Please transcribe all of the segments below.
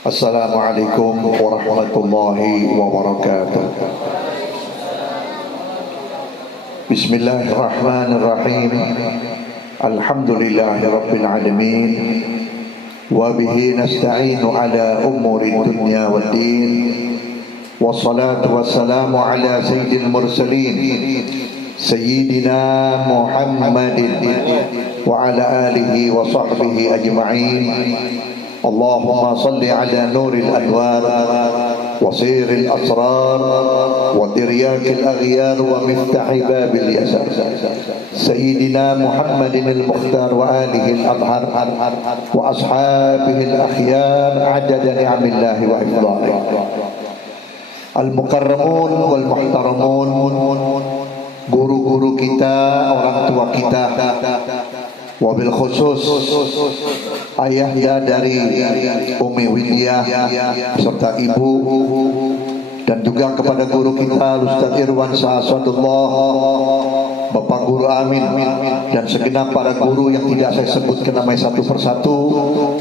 Assalamualaikum warahmatullahi wabarakatuh. Bismillahirrahmanirrahim. Alhamdulillahi rabbil alamin. Wa bihi nasta'inu ala umuri dunya waddin. Wassalatu wassalamu ala sayyidil mursalin Sayyidina Muhammadin wa ala alihi wa sahbihi ajma'in. Allahumma salli ala nuril anwar wa siril asrar wa tiryakil aghyar wa miftahi babil yasar Sayyidina Muhammadin al-Mukhtar wa alihi al-adhar wa ashabihi al-akhyar adada ni'amillahi wa ifdalih. Al-mukarramun wal muhtaramun, guru-guru kita, orang tua kita, wabil khusus ayahnya dari Umi Wilyah serta ibu, dan juga kepada guru kita Ustaz Irwan Sa'asadullah, Bapak Guru Amin, dan segenap para guru yang tidak saya sebutkan namanya satu persatu,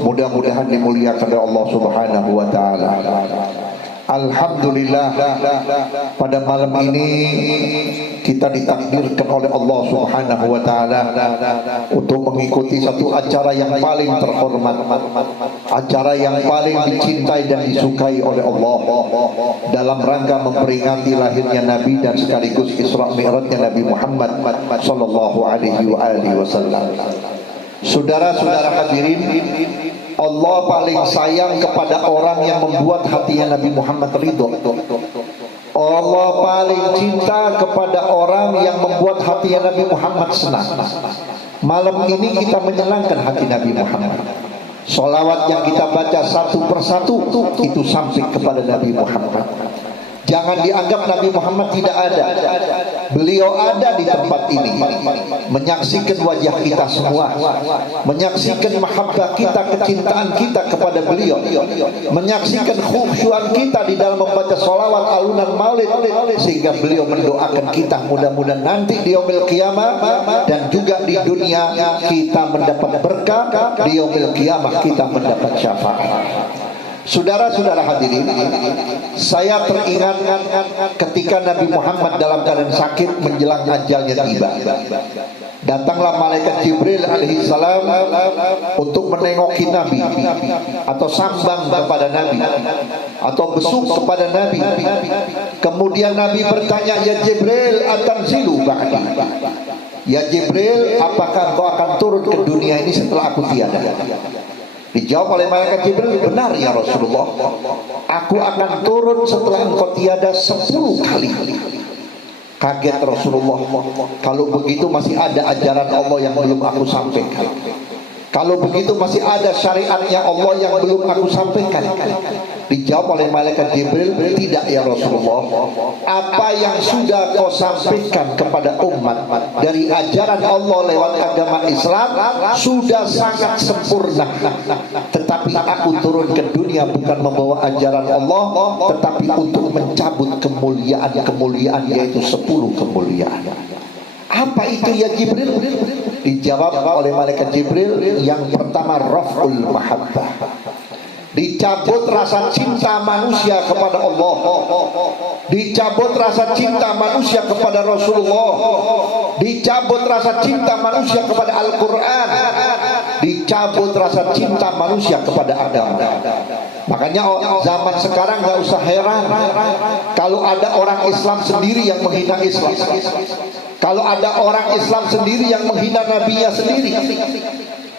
mudah-mudahan dimuliakan oleh Allah Subhanahu wa taala. Alhamdulillah, pada malam ini kita ditakdirkan oleh Allah Subhanahu wa taala untuk mengikuti satu acara yang paling terhormat, acara yang paling dicintai dan disukai oleh Allah, dalam rangka memperingati lahirnya Nabi dan sekaligus Isra Mi'rajnya Nabi Muhammad sallallahu alaihi wasallam. Saudara-saudara hadirin, Allah paling sayang kepada orang yang membuat hatinya Nabi Muhammad ridho. Allah paling cinta kepada orang yang membuat hatinya Nabi Muhammad senang. Malam ini kita menyenangkan hati Nabi Muhammad. Sholawat yang kita baca satu persatu itu sampai kepada Nabi Muhammad. Jangan dianggap Nabi Muhammad tidak ada. Beliau ada di tempat ini, menyaksikan wajah kita semua, menyaksikan mahabbah kita, kecintaan kita kepada beliau, menyaksikan khusyuan kita di dalam membaca sholawat alunan maulid, sehingga beliau mendoakan kita mudah-mudahan nanti di yaumil qiyamah dan juga di dunia kita mendapat berkah, di yaumil qiyamah kita mendapat syafaat. Saudara-saudara hadirin, saya teringat ketika Nabi Muhammad dalam keadaan sakit menjelang ajalnya tiba. Datanglah malaikat Jibril alaihi salam untuk menengoki Nabi, atau sambang kepada Nabi, atau besuk kepada Nabi. Kemudian Nabi bertanya, "Ya Jibril, atanzilu ba'di?" Ya Jibril, apakah engkau akan turun ke dunia ini setelah aku tiada? Dijawab oleh malaikat Jibril, "Benar ya Rasulullah, aku akan turun setelah engkau tiada 10 kali." Kaget Rasulullah, kalau begitu masih ada ajaran Allah yang belum aku sampaikan. Kalau begitu masih ada syariatnya Allah yang belum aku sampaikan. Dijawab oleh malaikat Jibril, "Tidak ya Rasulullah, apa yang sudah kau sampaikan kepada umat dari ajaran Allah lewat agama Islam sudah sangat sempurna. Tetapi aku turun ke dunia bukan membawa ajaran Allah, tetapi untuk mencabut kemuliaan-kemuliaan, yaitu 10 kemuliaan." Apa itu ya Jibril? Dijawab oleh malaikat Jibril, yang pertama raf'ul mahabbah, dicabut rasa cinta manusia kepada Allah, dicabut rasa cinta manusia kepada Rasulullah, dicabut rasa cinta manusia kepada Al-Quran, dicabut rasa cinta manusia kepada agama. Makanya zaman sekarang gak usah heran kalau ada orang Islam sendiri yang menghina Islam, kalau ada orang Islam sendiri yang menghina nabinya sendiri,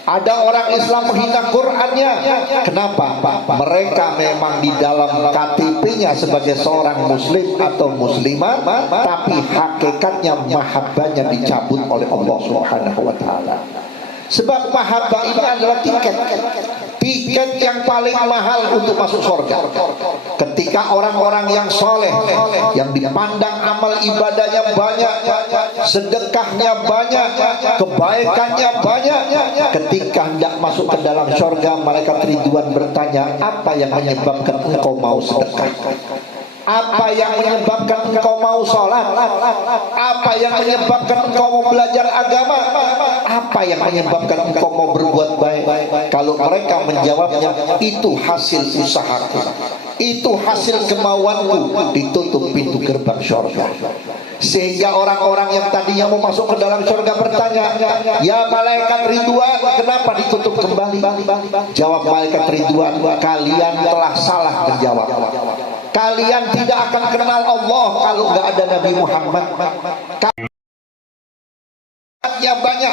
ada orang Islam menghina Qur'annya. Kenapa? Mereka memang di dalam KTP-nya sebagai seorang muslim atau muslimah, tapi hakikatnya mahabbahnya dicabut oleh Allah Subhanahu wa taala. Sebab mahabbah ini adalah tiket yang paling mahal untuk masuk surga. Ketika orang-orang yang soleh, yang dipandang amal ibadahnya banyak, sedekahnya banyak, kebaikannya banyak, ketika hendak masuk ke dalam surga, mereka Ridwan bertanya, "Apa yang menyebabkan engkau mau sedekah? Apa yang menyebabkan engkau mau sholat? Apa yang menyebabkan engkau mau belajar agama? Apa yang menyebabkan engkau mau berbuat baik? Kalau mereka menjawabnya, itu hasil usahaku, itu hasil kemauanku, ditutup pintu gerbang surga. Sehingga orang-orang yang tadinya mau masuk ke dalam surga bertanya, ya malaikat Ridwan, kenapa ditutup kembali? Jawab malaikat Ridwan, kalian telah salah menjawab. Kalian tidak akan kenal Allah kalau nggak ada Nabi Muhammad. Banyak,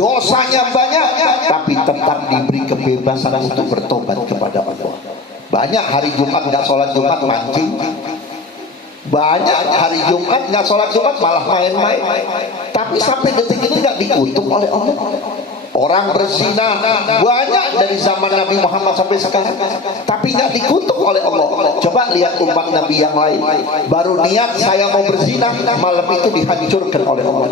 dosanya banyak, tapi tetap diberi kebebasan untuk bertobat kepada Allah. Banyak hari Jumat nggak sholat Jumat mancing. Banyak hari Jumat nggak sholat Jumat malah main-main. Tapi sampai detik ini nggak dikutuk oleh Allah. Orang berzina banyak dari zaman Nabi Muhammad sampai sekarang, tapi nggak dikutuk oleh Allah. Coba lihat umat Nabi yang lain, baru niat saya mau berzina, malam itu dihancurkan oleh Allah.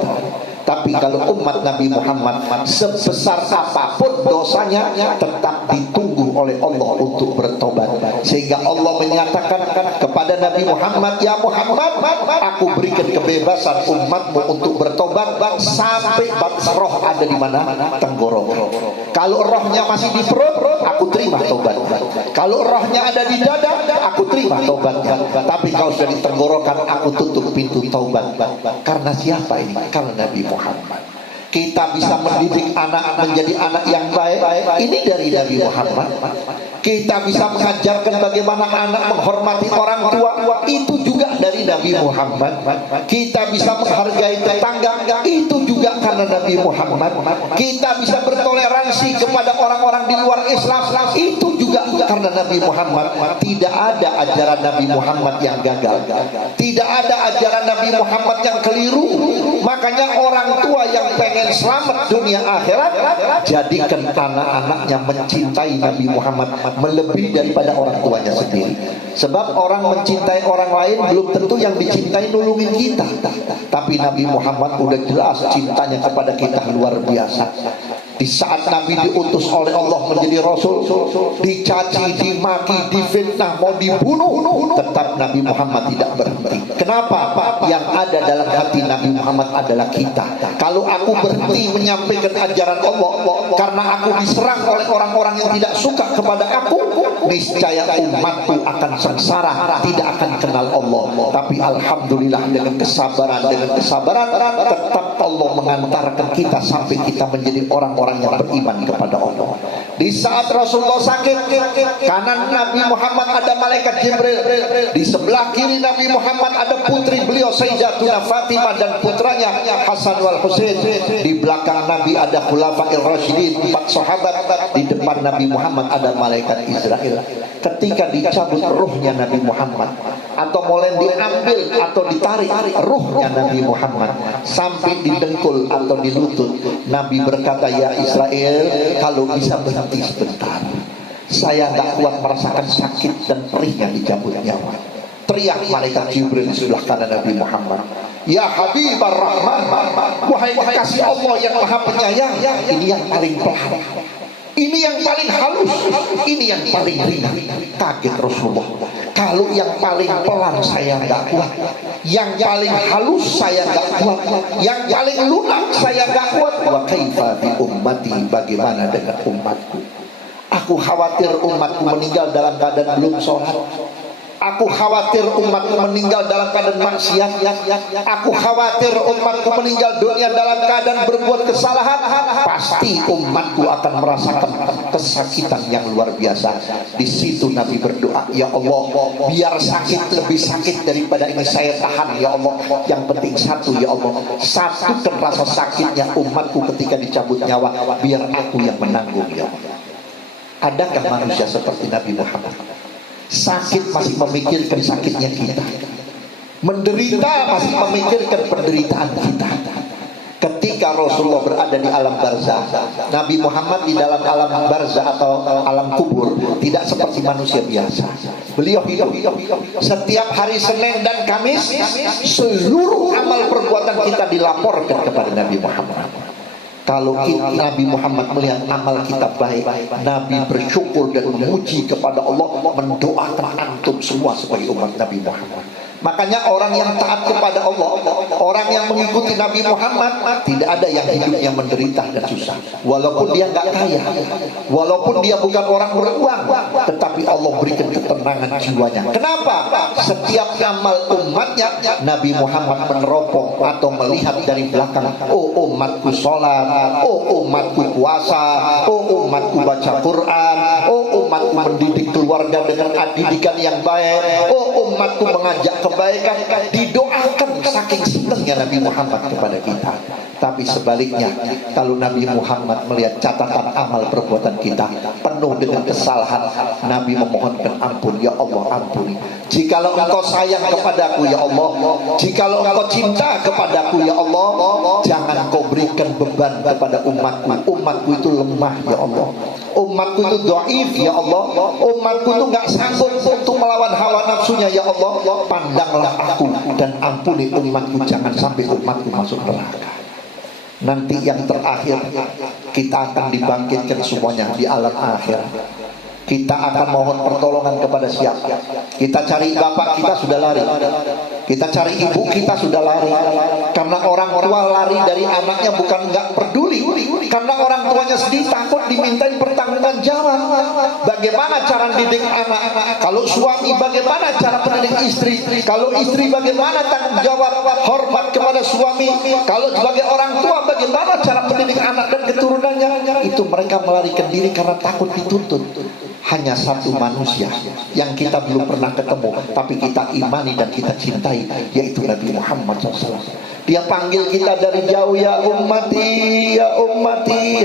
Tapi kalau umat Nabi Muhammad, sebesar apapun dosanya, tetap ditunggu oleh Allah untuk bertobat. Sehingga Allah menyatakan kepada Nabi Muhammad, ya Muhammad, aku berikan kebebasan umatmu untuk bertobat sampai roh ada di mana? Tenggorokan. Kalau rohnya masih di perut, aku terima tobat. Kalau rohnya ada di dada, aku terima tobatnya. Tapi kalau sudah di tenggorokan, aku tutup pintu taubat. Karena siapa ini? Karena Nabi Muhammad. Kita bisa mendidik anak menjadi anak yang baik, ini dari Nabi Muhammad. Kita bisa mengajarkan bagaimana anak menghormati orang tua, itu juga dari Nabi Muhammad. Kita bisa menghargai tetangga, itu juga karena Nabi Muhammad. Kita bisa bertoleransi kepada orang-orang di luar Islam, itu juga karena Nabi Muhammad. Tidak ada ajaran Nabi Muhammad yang gagal, tidak ada ajaran Nabi Muhammad yang keliru. Makanya orang tua yang pengen selamat dunia akhirat, jadikan anak-anaknya mencintai Nabi Muhammad melebihi daripada orang tuanya sendiri. Sebab orang mencintai orang lain belum tentu yang dicintai nulungin kita. Tapi Nabi Muhammad udah jelas cintanya kepada kita luar biasa. Di saat Nabi diutus oleh Allah menjadi Rasul, dicaci, dimaki, difitnah, mau dibunuh, tetap Nabi Muhammad tidak berhenti. Kenapa? Yang ada dalam hati Nabi Muhammad adalah kita. Kalau aku berhenti menyampaikan ajaran Allah, karena aku diserang oleh orang-orang yang tidak suka kepada aku, niscaya umatku akan sengsara, tidak akan kenal Allah. Tapi alhamdulillah dengan kesabaran tetap Allah mengantarkan kita sampai kita menjadi orang-orang yang beriman kepada Allah. Di saat Rasulullah sakit, kanan Nabi Muhammad ada malaikat Jibril, di sebelah kiri Nabi Muhammad ada putri beliau Sayyidatuna Fatimah dan putranya Hasan wal Husain. Di belakang Nabi ada Khulafair Rasyidin, 4 sahabat. Di depan Nabi Muhammad ada malaikat Israel. Ketika dicabut ruhnya Nabi Muhammad, atau mulai diambil atau ditarik ruhnya Nabi Muhammad sampai di dengkul atau di lutut, Nabi berkata, ya Israel, kalau bisa berhenti sebentar, saya nggak kuat merasakan sakit dan perihnya dicabut nyawa. Teriak malaikat Jibril di sebelah kanan Nabi Muhammad, ya Habibur Rahman, wahai kekasih Allah yang maha penyayang, ini yang paling pelan, ini yang paling halus, ini yang paling ringan. Kaget Rasulullah, kalau yang paling pelan saya nggak kuat, yang paling halus saya nggak kuat, yang paling lunak saya nggak kuat. Wa kaifa bi ummati, bagaimana dengan umatku? Aku khawatir umatku meninggal dalam keadaan belum sholat. Aku khawatir umatku meninggal dalam keadaan maksiat. Aku khawatir umatku meninggal dunia dalam keadaan berbuat kesalahan. Pasti umatku akan merasakan kesakitan yang luar biasa. Di situ Nabi berdoa, ya Allah, biar sakit lebih sakit daripada ini saya tahan, ya Allah. Yang penting satu, ya Allah, satukan rasa sakitnya umatku ketika dicabut nyawa, biar aku yang menanggung, ya Allah. Adakah manusia seperti Nabi Muhammad? Sakit masih memikirkan sakitnya kita, menderita masih memikirkan penderitaan kita. Ketika Rasulullah berada di alam barzah, Nabi Muhammad di dalam alam barzah atau alam kubur tidak seperti manusia biasa. Beliau hidup setiap hari Senin dan Kamis, seluruh amal perbuatan kita dilaporkan kepada Nabi Muhammad. Kalau Nabi Muhammad melihat amal kita baik, Nabi bersyukur dan memuji kepada Allah, mendoakan antum semua semua sebagai umat Nabi Muhammad. Makanya orang yang taat kepada Allah, orang yang mengikuti Nabi Muhammad, tidak ada yang hidupnya menderita dan susah. Walaupun dia nggak kaya, walaupun dia bukan orang beruang, tetapi Allah berikan ketenangan jiwanya. Kenapa? Setiap amal umatnya, Nabi Muhammad meneropong atau melihat dari belakang. Oh umatku sholat, oh umatku puasa, oh umatku baca Quran, oh umatku mendidik keluarga dengan didikan yang baik, oh umatku mengajak kebaikan. Didoakan saking senangnya Nabi Muhammad kepada kita. Tapi sebaliknya, kalau Nabi Muhammad melihat catatan amal perbuatan kita penuh dengan kesalahan, Nabi memohonkan ampun. Ya Allah, ampuni. Jikalau engkau sayang kepadaku ya Allah, jikalau engkau cinta kepadaku ya Allah, jangan kau berikan beban kepada umatku. Umatku itu lemah ya Allah, umatku itu dhaif ya Allah, umatku itu gak sanggup untuk melawan hawa nafsunya ya Allah. Pandanglah aku dan ampuni umatku, jangan sampai umatku masuk neraka. Nanti yang terakhir, kita akan dibangkitkan semuanya di alam akhir. Kita akan mohon pertolongan kepada siapa? Kita cari bapak kita sudah lari, kita cari ibu kita sudah lari. Karena orang tua lari dari anaknya bukan nggak peduli, karena orang tuanya sendiri takut dimintain pertanggungan jawab. Bagaimana cara didik anak? Kalau suami bagaimana cara pendidik istri? Kalau istri bagaimana tanggung jawab hormat kepada suami? Kalau sebagai orang tua bagaimana cara pendidik anak dan keturunannya? Itu mereka melarikan diri karena takut dituntut. Hanya satu manusia yang kita belum pernah ketemu, tapi kita imani dan kita cintai, yaitu Nabi Muhammad SAW. Dia panggil kita dari jauh, ya ummati,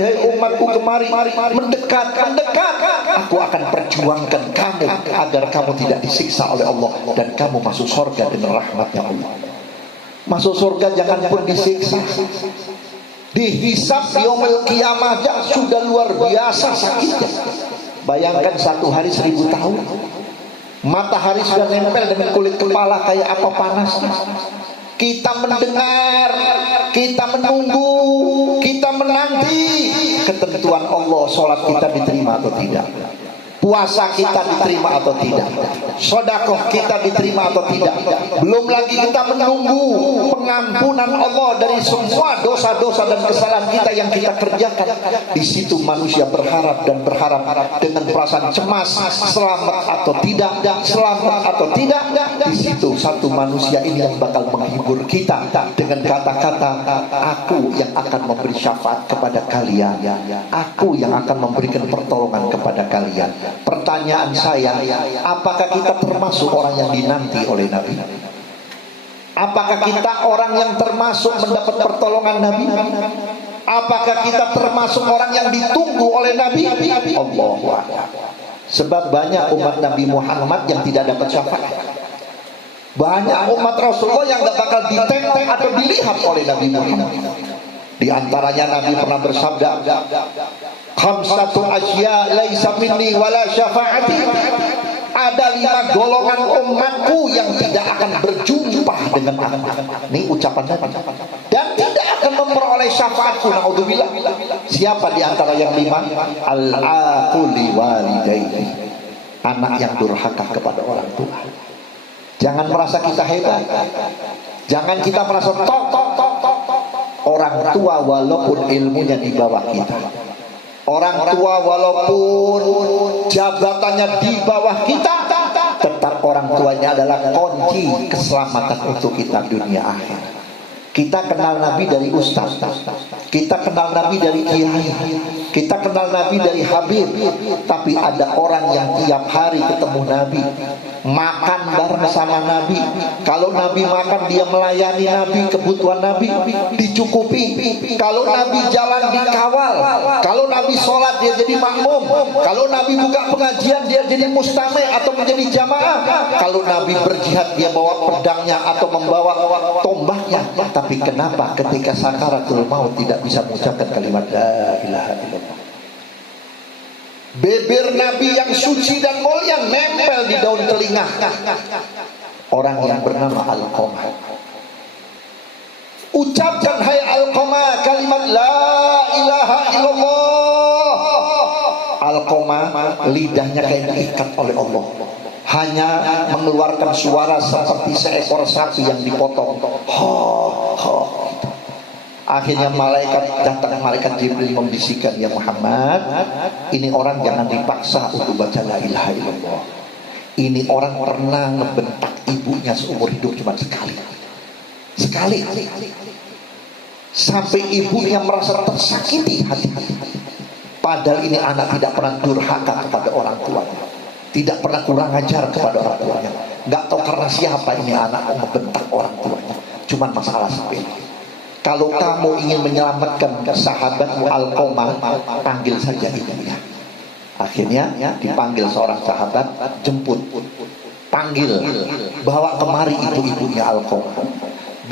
hai umatku, kemari, mendekat. Aku akan perjuangkan kamu agar kamu tidak disiksa oleh Allah dan kamu masuk surga dengan rahmatnya Allah. Masuk surga jangan pun disiksa. Dihisab yaumil qiyamah sudah luar biasa sakitnya. Bayangkan 1 hari 1000 tahun. Matahari sudah nempel dengan kulit kepala, kayak apa panasnya. Kita mendengar, kita menunggu, kita menanti ketentuan Allah. Sholat kita diterima atau tidak, puasa kita diterima atau tidak, sedekah kita diterima atau tidak. Belum lagi kita menunggu pengampunan Allah dari semua dosa-dosa dan kesalahan kita yang kita kerjakan. Di situ manusia berharap dan berharap dengan perasaan cemas, selamat atau tidak, selamat atau tidak. Di situ satu manusia ini yang bakal menghibur kita dengan kata-kata, aku yang akan memberi syafaat kepada kalian, aku yang akan memberikan pertolongan kepada kalian. Pertanyaan saya, apakah kita termasuk orang yang dinanti oleh Nabi? Apakah kita orang yang termasuk mendapat pertolongan Nabi? Apakah kita termasuk orang yang ditunggu oleh Nabi? Allahu Akbar. Sebab banyak umat Nabi Muhammad yang tidak dapat syafaat. Banyak umat Rasulullah yang gak bakal ditenteng atau dilihat oleh Nabi Muhammad. Di antaranya Nabi pernah bersabda, khamsatu asya laisa minni wala syafaati. Ada 5 golongan umatku yang tidak akan berjumpa dengan aku. Ini ucapan Nabi. Dan tidak akan memperoleh syafaatku. Naudzubillah. Siapa di antara yang 5? Al-aquli walidayhi. Anak yang durhaka kepada orang tua. Jangan merasa kita hebat. Jangan kita merasa tok. Orang tua walaupun ilmunya di bawah kita, orang tua walaupun jabatannya di bawah kita, tetap orang tuanya adalah kunci keselamatan untuk kita dunia akhirat. Kita kenal Nabi dari ustaz, kita kenal Nabi dari kiai, kita kenal Nabi dari habib. Tapi ada orang yang tiap hari ketemu Nabi, makan bareng sama Nabi. Kalau Nabi makan, dia melayani Nabi, kebutuhan Nabi dicukupi. Kalau Nabi jalan, dikawal. Kalau Nabi sholat, dia jadi makmum. Kalau Nabi buka pengajian, dia jadi mustami' atau menjadi jamaah. Kalau Nabi berjihad, dia bawa pedangnya atau membawa tombaknya. Tapi kenapa ketika sakaratul maut tidak bisa mengucapkan kalimat la ilaha illallah? Bibir Nabi yang suci dan mulia nempel di daun telinga orang yang bernama Alqamah. Ucapkan hai Alqamah kalimat la ilaha illallah. Alqamah lidahnya kayak diikat oleh Allah. hanya mengeluarkan suara seperti seekor sapi yang dipotong. Ho, ho. Akhirnya malaikat Jibril membisikkan, ya Muhammad, ini orang jangan dipaksa untuk baca la ilaha illallah. Ini orang pernah ngebentak ibunya seumur hidup cuma sekali. Sampai ibunya merasa tersakiti hati. Padahal ini anak tidak pernah durhaka kepada orang tuanya, tidak pernah kurang ajar kepada orang tuanya. Gak tahu karena siapa ini anak membentak orang tuanya, cuma masalah sepele. Kalau kamu ingin menyelamatkan sahabatmu Alqamah, panggil saja ibunya. Akhirnya dipanggil seorang sahabat, jemput, panggil, bawa kemari ibu-ibunya Alqamah.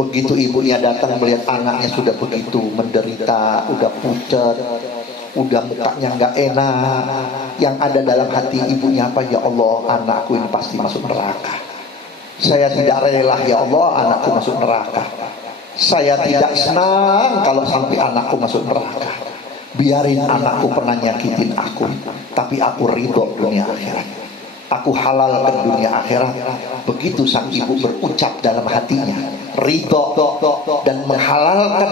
Begitu ibunya datang melihat anaknya sudah begitu menderita, udah pucat, udah mukanya nggak enak. Yang ada dalam hati ibunya apa? Ya Allah, anakku ini pasti masuk neraka. Saya tidak rela ya Allah anakku masuk neraka. Saya tidak senang kalau sampai anakku masuk neraka. Biarin anakku pernah nyakitin aku, tapi aku ridho dunia akhirat. Aku halalkan dunia akhirat. Begitu sang ibu berucap dalam hatinya, ridho dan menghalalkan,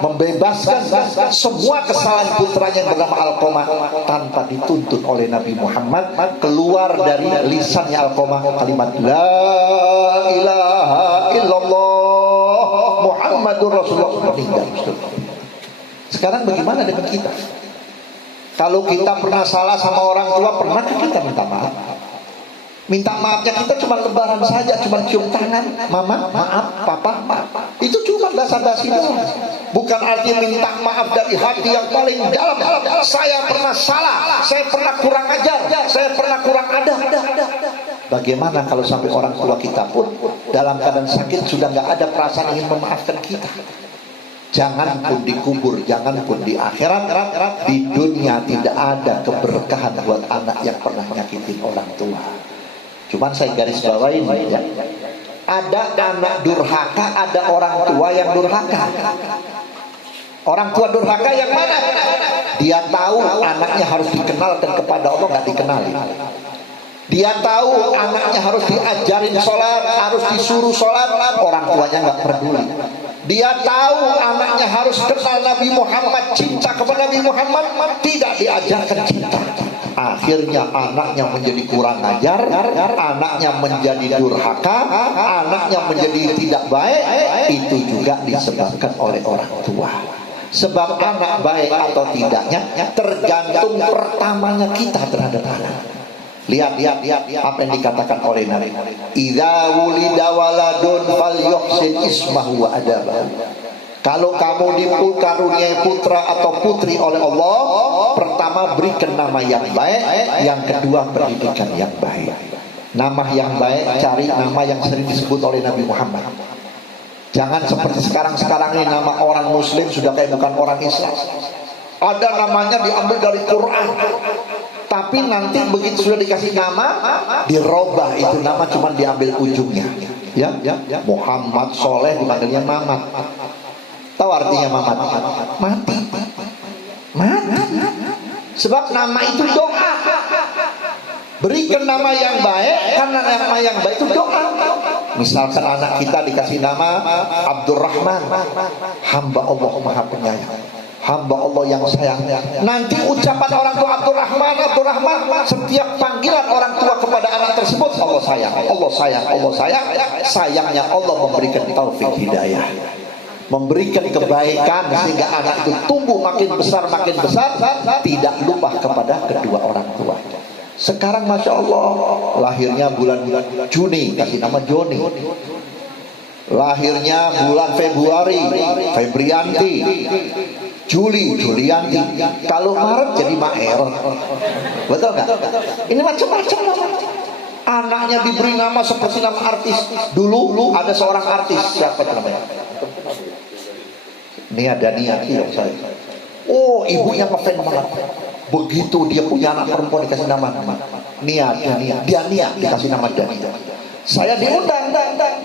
membebaskan semua kesalahan putranya yang bernama Alqamah tanpa dituntut oleh Nabi Muhammad. Keluar dari lisannya Alqamah kalimat la ilaha illallah Muhammadur Rasulullah, meninggal. Sekarang bagaimana dengan kita? Kalau kita pernah salah sama orang tua, pernahkah kita minta maaf? Minta maafnya kita cuma lebaran saja, cuma cium tangan, mama maaf, papa maaf. Itu cuma basa-basi doang. Bukan artinya minta maaf dari hati yang paling dalam. Saya pernah salah, saya pernah kurang ajar, saya pernah kurang ada. Bagaimana kalau sampai orang tua kita pun dalam keadaan sakit sudah nggak ada perasaan ingin memaafkan kita? Jangan pun dikubur, jangan pun di akhirat, di dunia tidak ada keberkahan buat anak yang pernah nyakitin orang tua. Cuman saya garis bawain ya, ada anak durhaka, ada orang tua yang durhaka. Orang tua durhaka yang mana? Dia tahu anaknya harus dikenalkan kepada Allah, nggak dikenali. Dia tahu anaknya harus diajarin sholat, harus disuruh sholat, orang tuanya nggak peduli. Dia tahu anaknya harus kenal Nabi Muhammad, cinta kepada Nabi Muhammad, tidak diajarkan cinta. Akhirnya anaknya menjadi kurang ajar, anaknya menjadi durhaka, anaknya menjadi tidak baik. Itu juga disebabkan oleh orang tua. Sebab anak baik atau tidaknya tergantung pertamanya kita terhadap anak. Lihat apa yang dikatakan oleh Nabi. Idza wulida waladun falyuhsin ismahu wa adabahu. Kalau kamu dikaruniai putra atau putri oleh Allah, pertama berikan nama yang baik, yang kedua pendidikan yang baik. Nama yang baik, cari nama yang sering disebut oleh Nabi Muhammad. Jangan seperti sekarang ini nama orang muslim sudah kayak bukan orang Islam. Ada namanya diambil dari Quran, tapi nanti begitu sudah dikasih nama, dirobah itu nama, cuma diambil ujungnya. Ya, Muhammad Soleh dipanggilnya Mamat. Tahu artinya Mamat? Mati. Sebab nama itu doa. Berikan nama yang baik, karena nama yang baik itu doa. Misalkan anak kita dikasih nama Abdurrahman, hamba Allah Maha Penyayang, hamba Allah yang sayang. Nanti ucapan orang tua Abdurrahman, setiap panggilan orang tua kepada anak tersebut, Allah sayang, Allah sayang, Allah sayang. Sayangnya Allah memberikan taufik hidayah, memberikan kebaikan sehingga anak itu tumbuh makin besar, tidak lupa kepada kedua orang tua. Sekarang Masya Allah, lahirnya bulan Juni, kasih nama Joni. Lahirnya bulan Februari, Febrianti. Juli, Julianti. Kalau Maret jadi Maer. Betul nggak? Ini macam-macam nama. Anaknya diberi nama seperti nama artis. Dulu ada seorang artis, siapa namanya? Dania saya. Oh, ibunya ngefans banget. Begitu dia punya anak perempuan dikasih nama Nia, dikasih nama Dania. Saya diundang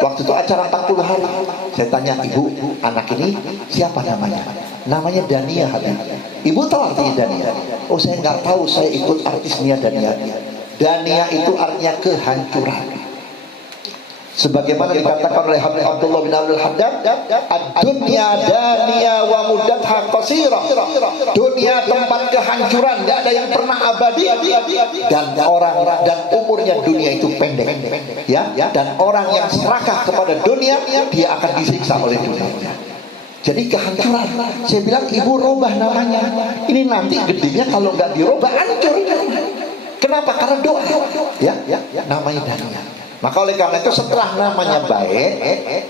waktu itu acara 40 hari. Saya tanya, ibu, anak ini siapa namanya? Namanya Dania. Ibu tahu artinya Dania? Oh, saya nggak tahu, saya ikut artis Nia Dania. Dania itu artinya kehancuran. Sebagaimana dikatakan oleh Habib Abdullah bin Abdul Haddad, ad-dunya dania wa muddatha qasira. Dunia tempat kehancuran, tidak ada yang pernah abadi, dan umurnya dunia itu pendek. Ya, dan orang yang serakah kepada dunia, dia akan disiksa oleh dunia. Jadi kehancuran. Saya bilang, ibu robah namanya. Ini nanti gedenya kalau nggak dirobah hancur. Kenapa? Karena doa. Ya, namanya dania. Maka oleh karena itu setelah namanya baik,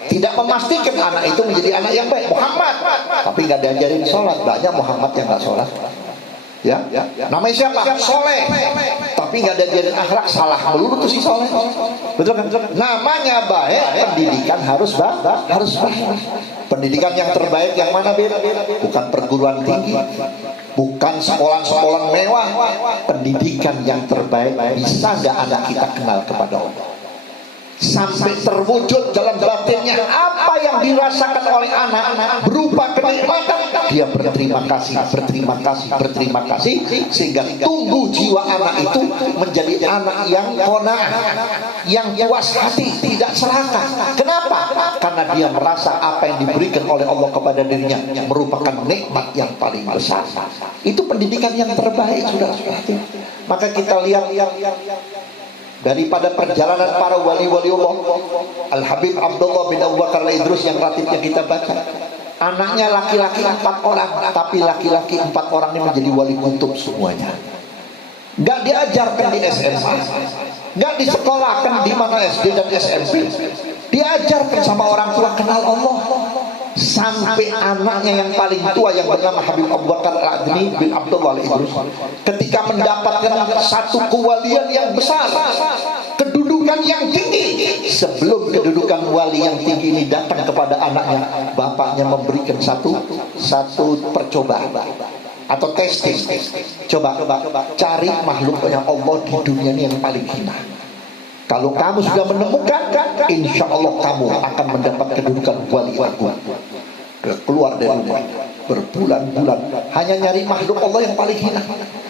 tidak memastikan anak itu menjadi anak yang baik. Muhammad, tapi nggak diajarin sholat. Banyak Muhammad yang nggak sholat. Ya, namanya siapa? Soleh, tapi nggak diajarin akhlak, salah melulu tuh si soleh. Betul kan? Namanya baik, pendidikan harus baik. Pendidikan yang terbaik yang mana, Bir? Bukan perguruan tinggi, bukan sekolah mewah. Pendidikan yang terbaik, bisa nggak anak kita kenal kepada Allah sampai terwujud dalam batinnya apa yang dirasakan oleh anak berupa kenikmatan, dia berterima kasih sehingga tumbuh jiwa anak itu menjadi anak yang qanaah, yang puas hati, tidak serakah. Kenapa? Karena dia merasa apa yang diberikan oleh Allah kepada dirinya merupakan nikmat yang paling besar. Itu pendidikan yang terbaik, saudara-saudara. Maka kita lihat daripada perjalanan para wali-wali Allah, Al-Habib Abdullah bin Abu Bakar Al-Idrus yang ratibnya kita baca, anaknya laki-laki 4 orang, tapi laki-laki 4 orang ini menjadi wali kutub semuanya. Gak diajarkan di SMA, gak disekolahkan di mana SD dan SMP, diajarkan sama orang tua kenal Allah. Sampai anaknya yang paling tua yang bernama Habib Abu Bakar Al-Adni bin Abdullah Al-Idrus, ketika mendapatkan satu kewalian yang besar, kedudukan yang tinggi, sebelum kedudukan wali yang tinggi ini datang kepada anaknya, bapaknya memberikan satu percobaan atau testing. Coba cari makhluk yang Allah di dunia ini yang paling hina. Kalau kamu sudah menemukan, insya Allah kamu akan mendapat kedudukan wali agung. Keluar dari rumah berbulan-bulan hanya nyari makhluk Allah yang paling hina.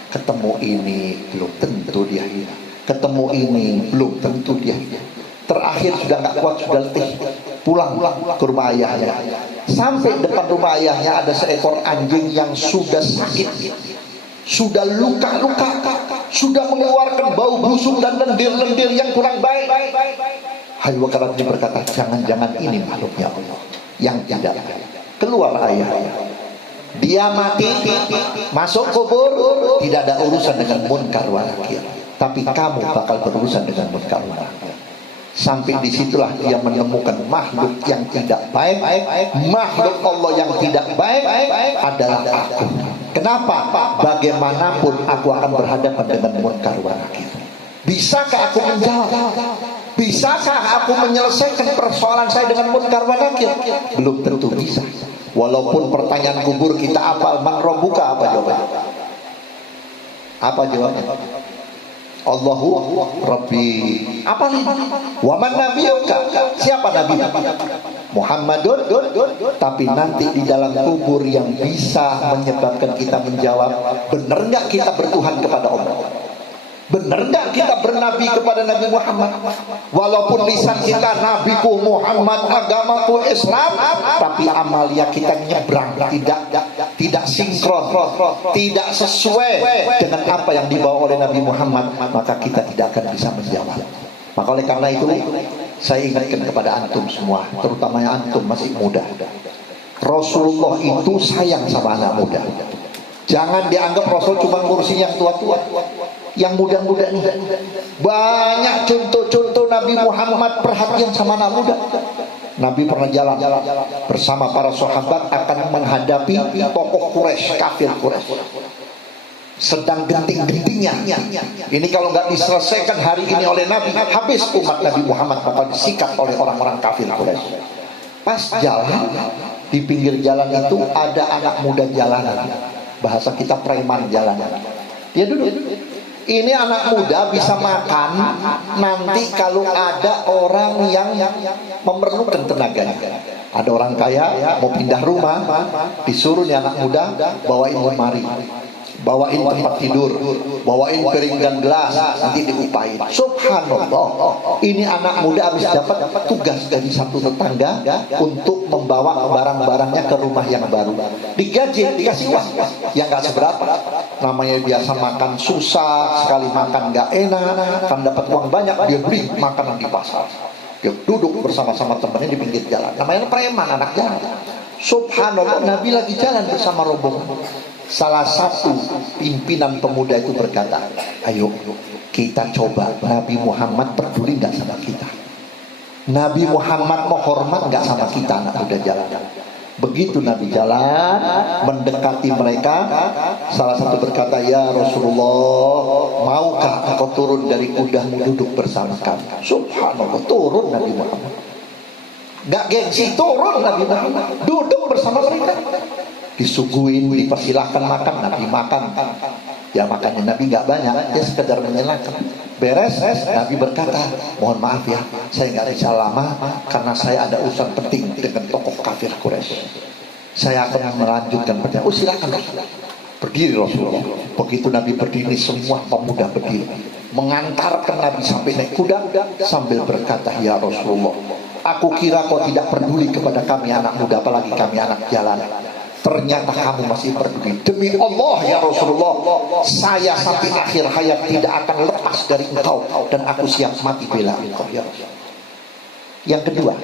Ketemu ini belum tentu dia hina, ketemu ini belum tentu dia hina. Terakhir sudah nggak kuat, sudah letih, pulang ke rumah ayahnya. Sampai depan rumah ayahnya ada seekor anjing yang sudah sakit, sudah luka-luka, sudah mengeluarkan bau busuk dan lendir-lendir yang kurang baik. Habib Bakar berkata, jangan-jangan ini makhluknya Allah yang tidak baik. Keluar ayah, dia mati, masuk kubur, tidak ada urusan dengan munkar wa nakir, tapi kamu bakal berurusan dengan munkar wa nakir. Sampai disitulah dia menemukan makhluk yang tidak baik. Makhluk Allah yang tidak baik adalah aku. Kenapa? Bagaimanapun aku akan berhadapan dengan munkar wa nakir. Bisakah aku menjawab? Bisakah aku menyelesaikan persoalan saya dengan munkar wa nakir? Belum tentu bisa. Walaupun pertanyaan kubur kita apal, man rabbuka, apa jawabannya? Apa jawabannya? Allahu Rabbi. Apa nih? Wa man nabiyuka? Siapa nabi? Muhammadun. Tapi nanti di dalam kubur yang bisa menyebabkan kita menjawab, benar nggak kita bertuhan kepada Allah? Benar nggak kita bernabi kepada Nabi Muhammad? Walaupun lisan kita nabiku Muhammad, agamaku Islam, tapi amalia kita nyebrang, tidak sinkron, tidak sesuai dengan apa yang dibawa oleh Nabi Muhammad, maka kita tidak akan bisa menjawab. Maka oleh karena itu saya ingatkan kepada antum semua, terutama yang antum masih muda, Rasulullah itu sayang sama anak muda. Jangan dianggap Rasul cuma ngurusin yang tua-tua, yang muda-muda nih. Banyak contoh-contoh Nabi Muhammad perhatian sama anak muda. Nabi pernah jalan bersama para sahabat akan menghadapi tokoh Quraisy, kafir Quraisy. Sedang genting-gentingnya. Ini kalau nggak diselesaikan hari ini oleh Nabi, habis umat Nabi Muhammad bakal disikat oleh orang-orang kafir Quraisy. Pas jalan, di pinggir jalan itu ada anak muda jalanan. Bahasa kita preman jalanan. Dia duduk. Ini anak muda bisa makan nanti kalau ada orang yang memerlukan tenaganya. Ada orang kaya mau pindah rumah, disuruh nih anak muda bawain lemari. bawain tempat tidur, bawain piring dan gelas, nanti diupain. Subhanallah, ini anak muda habis dapat tugas dari satu tetangga untuk membawa barang-barangnya ke rumah yang baru. Digaji, dikasih uang yang nggak seberapa. Namanya biasa makan susah, sekali makan nggak enak, kan dapat uang banyak, dia beli makanan di pasar. Dia duduk bersama-sama temannya di pinggir jalan. Namanya preman, anak jalan. Subhanallah, Nabi lagi jalan bersama rombongan. Salah satu pimpinan pemuda itu berkata, ayo kita coba, Nabi Muhammad peduli nggak sama kita? Nabi Muhammad mau hormat nggak sama kita anak muda jalan? Begitu Nabi jalan mendekati mereka, salah satu berkata, ya Rasulullah, maukah engkau turun dari kudamu duduk bersama kami? Subhanallah, turun Nabi Muhammad. Gak gengsi, turun Nabi Muhammad, duduk bersama mereka. Disuguhin, dipersilahkan makan, Nabi makan. Ya makannya Nabi gak banyak, dia sekedar menyenangkan. Beres, Nabi berkata, mohon maaf ya, saya gak bisa lama karena saya ada urusan penting dengan tokoh kafir Quraisy. Saya akan melanjutkan perjalanan. Oh silakan, berdiri Rasulullah. Begitu Nabi berdiri, semua pemuda berdiri, mengantarkan Nabi sampai naik kuda sambil berkata, ya Rasulullah, aku kira kau tidak peduli kepada kami anak muda, apalagi kami anak jalan. Ternyata kamu masih peduli. Demi Allah ya Rasulullah, saya sampai akhir hayat tidak akan lepas dari engkau, dan aku siap mati bela engkau ya Rasulullah. Yang kedua,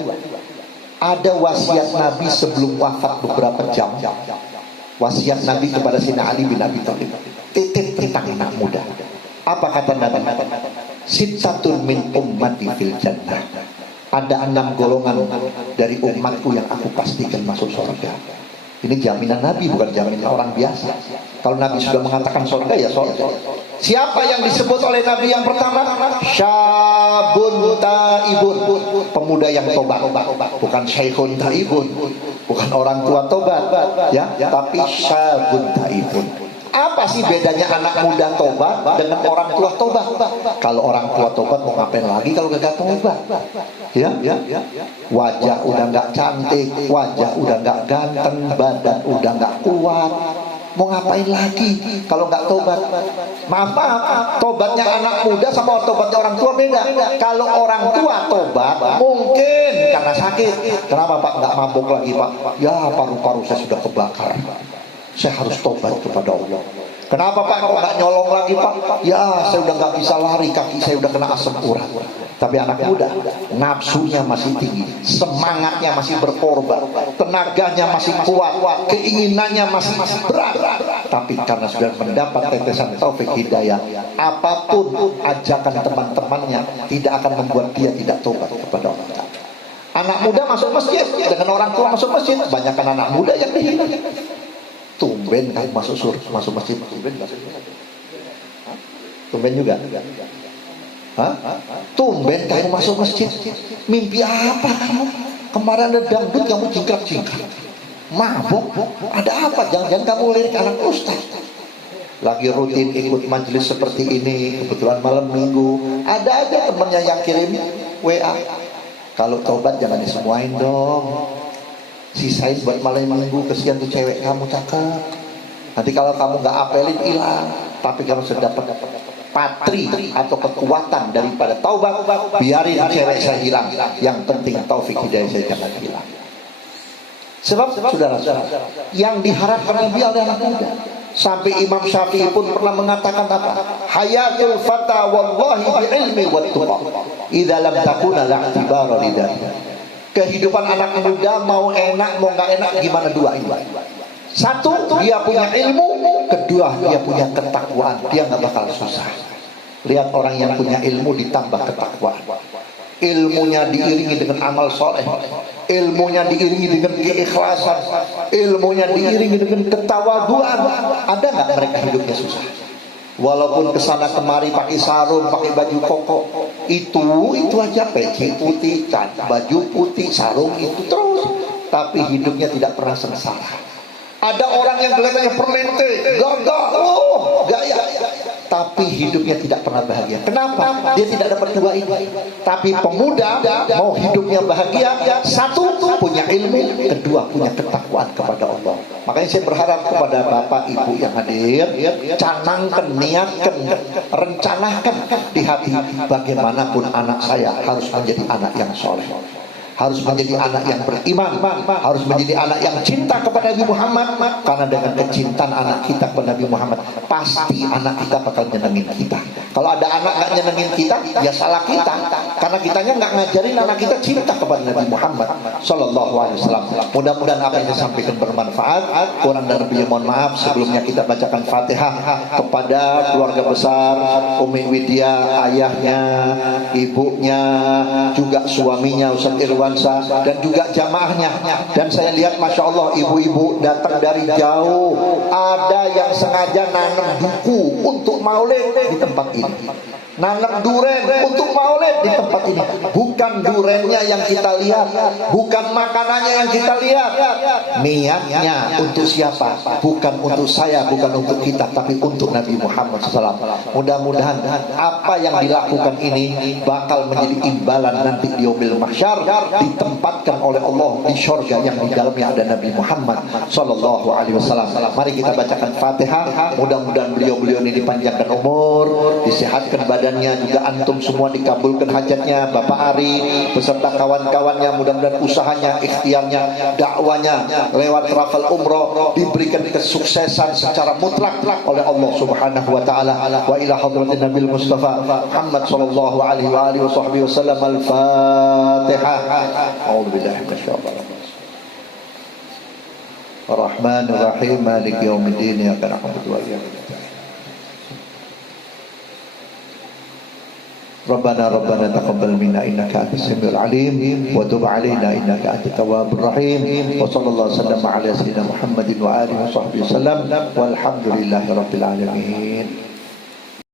ada wasiat Nabi sebelum wafat beberapa jam. Wasiat Nabi kepada Sayyidina Ali bin Abi Thalib, titip tentang anak muda. Apa kata Nabi? Sittatun min ummati fil jannah. Ada 6 golongan dari umatku yang aku pastikan masuk surga. Ini jaminan Nabi, bukan jaminan orang biasa. Kalau Nabi sudah mengatakan surga, ya surga. Siapa yang disebut oleh Nabi yang pertama? Syabun taibun, pemuda yang tobat. Bukan syekhun taibun, bukan orang tua tobat, ya, tapi syabun taibun. Apa sih bedanya anak muda tobat dengan orang tua tobat? Kalau orang tua tobat mau ngapain lagi kalau gak tobat? Ya, wajah udah nggak cantik, wajah udah nggak ganteng, badan udah nggak kuat, mau ngapain lagi kalau nggak tobat? Maaf, tobatnya anak muda sama tobatnya orang tua beda. Kalau orang tua tobat mungkin karena sakit. Kenapa Pak nggak mabuk lagi Pak? Ya paru-paru saya sudah kebakar, saya harus tobat kepada Allah. Kenapa Pak kok nggak nyolong lagi Pak? Ya saya udah nggak bisa lari, kaki saya udah kena asam urat. Tapi anak muda, nafsunya masih tinggi, semangatnya masih berkorban, tenaganya masih kuat, keinginannya masih berat. Tapi karena sudah mendapat tetesan taufik hidayah, apapun ajakan teman-temannya tidak akan membuat dia tidak tobat kepada Allah. Anak muda masuk masjid dengan orang tua masuk masjid, banyakkan anak muda yang dihina. Tumben kamu masuk masjid, tumben juga. Hah? Tumben kamu masuk masjid. Mimpi apa kamu? Kemarin ada dangdut kamu cingkrak-cingkrak, mabuk. Ada apa? Jangan-jangan kamu lirik anak ustaz. Lagi rutin ikut majelis seperti ini, kebetulan malam minggu ada aja temennya yang kirim WA. Kalau tobat jangan disemuain dong, sisain buat malam minggu. Kesian tuh cewek kamu cakep, nanti kalau kamu nggak apelin hilang. Tapi kalau sudah dapat patri atau kekuatan daripada taubat, biarin cewek saya hilang, yang penting taufik hidayah saya jangan hilang. Sebab saudara-saudara, yang diharapkan Nabi oleh anak muda, sampai Imam Syafi'i pun pernah mengatakan apa? Hayatul fata wallahi bi ilmi wat tuqa idza lam takuna la'tibara lidhalika. Kehidupan anak muda mau enak mau nggak enak gimana dua ini? Satu, dia punya ilmu. Kedua, dia punya ketakwaan. Dia nggak bakal susah. Lihat orang yang punya ilmu ditambah ketakwaan. Ilmunya diiringi dengan amal soleh, ilmunya diiringi dengan keikhlasan, ilmunya diiringi dengan ketawaduan. Ada nggak mereka hidupnya susah? Walaupun kesana kemari pakai sarung, pakai baju koko, itu aja, peci putih, baju putih, sarung itu terus, tapi hidupnya tidak pernah sengsara. Ada orang yang kelihatannya permente, gagah, gaya, tapi hidupnya tidak pernah bahagia. Kenapa? Dia tidak dapat dua ini. Tapi pemuda mau hidupnya bahagia, satu punya ilmu, kedua punya ketakwaan kepada Allah. Makanya saya berharap kepada Bapak Ibu yang hadir, canangkan, niatkan, rencanakan di hati, bagaimanapun anak saya harus menjadi anak yang soleh, harus menjadi anak yang beriman, harus menjadi anak yang cinta kepada Nabi Muhammad. Karena dengan kecintaan anak kita kepada Nabi Muhammad, pasti anak kita bakal nyenengin kita. Kalau ada anak nggak nyenengin kita, ya salah kita, karena kitanya nggak ngajarin anak kita cinta kepada Nabi Muhammad Sallallahu Alaihi Wasallam. Mudah-mudahan apa yang saya sampaikan bermanfaat. Kurang dan lebihnya mohon maaf. Sebelumnya kita bacakan Fatihah kepada keluarga besar Umi Widya, ayahnya, ibunya, juga suaminya Ustaz Irwansa, dan juga jamaahnya. Dan saya lihat Masya Allah ibu-ibu datang dari jauh. Ada yang sengaja nanam duku untuk maulid di tempat ini, nanam duren untuk maulid di tempat ini. Bukan durennya yang kita lihat, bukan makanannya yang kita lihat, niatnya untuk siapa? Bukan untuk saya, bukan untuk kita, tapi untuk Nabi Muhammad SAW. Mudah-mudahan apa yang dilakukan ini bakal menjadi imbalan nanti di yaumil mahsyar, ditempatkan oleh Allah di surga yang di dalamnya ada Nabi Muhammad Sallallahu Alaihi Wasallam. Mari kita bacakan Fatihah. Mudah-mudahan beliau-beliau ini dipanjangkan umur, disehatkan badannya, juga antum semua dikabulkan hajatnya, Bapak Ari beserta kawan-kawannya, mudah-mudahan usahanya, ikhtiarnya, dakwanya lewat travel umroh diberikan kesuksesan secara mutlak oleh Allah Subhanahu wa taala. Wa ila hadratin Nabil Mustafa Muhammad sallallahu alaihi wa alihi wasallam. Al-Fatihah. A'udzu billahi minasyaitonir rajim. Ar-Rahmanir Rahim, Maliki yaumiddin, iyyaka na'budu wa iyyaka nasta'in. Rabbana taqabbal minna innaka antas samiul alim wa tub alaina innaka antat tawwabur rahim. Wa sallallahu wasallam ala sayyidina Muhammadin wa alihi wa sahbihi wasallam walhamdulillahi rabbil alamin.